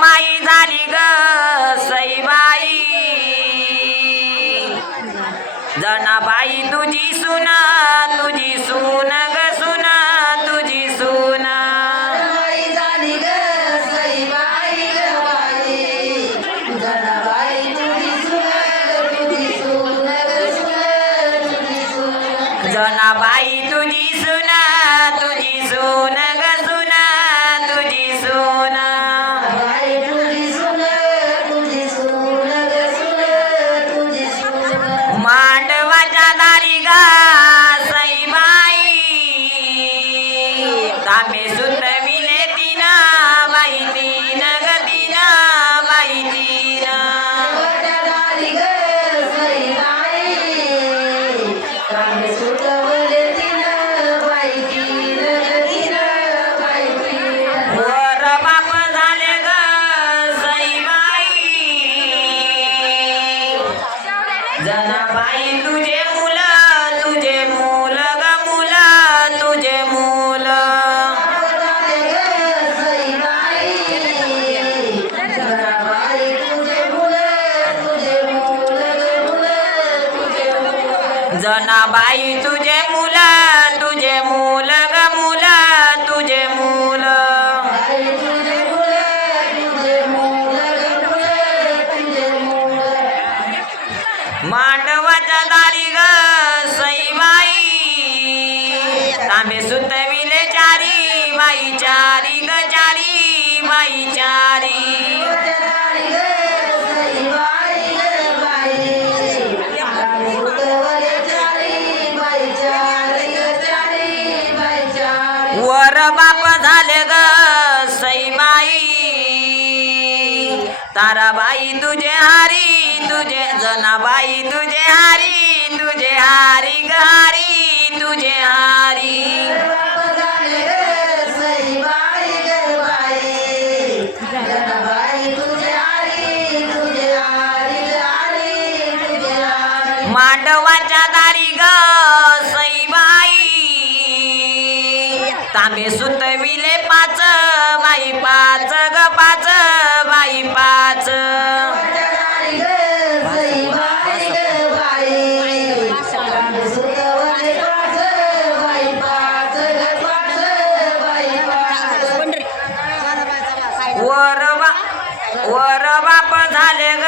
माई झाली ग सईबाई जनाबाई तुझी सून ग सून तुझी सून झाली ग सईबाई ग बाई जनाबाई तुझी सून तुझी सून ग सून तुझी सून जनाबाई तुझी सून तुझी सून ग सून तुझी सून बाई तुझी सून तुझी सून ग सून तुझी सून मांडवाच्या दारी गा सईबाई तांबे सुतविले तीन बाई तीन ग तीन बाई तीन झाली ग सईबाई कामे सुटवले तीन बाई तीन ग तीन बाई तीन वर बाप झाले ग सईबाई जनाबाई तुझे मूल ग मूल तुझे मूल झाले ग सईबाई जनाबाई तुझे मूल तुझे मूल ग मूल तुझे मूल जनाबाई तुझे मूल ग मूल तुझे मूल बाई तुझे मूल तुझे मूल ग मूल तुझे मूल मांडवाच्या दारी ग सईबाई तांबे सुतविले चारी बाई चारी ग चारी बाई चारी झाली ग सईबाई ग बाई कामे सुटवले चारी बाई चारी ग चारी बाई चारी वर बाप झाले ग सईबाई ताराबाई तुझे हारी तुझे जनाबाई तुझे हारी ग हारी तुझे हारी झाले ग सईबाई ग बाई जनाबाई तुझे आरी तुझे आरी ग आरी तुझे आरी मांडवाच्या दारी ग सईबाई तांबे सुतविले पाच बाई पाच ग पाच बाई पाच झाली ग सईबाई ग बाई कामे सुटवले पाच बाई पाच ग पाच बाई पाच वर बाप झाले ग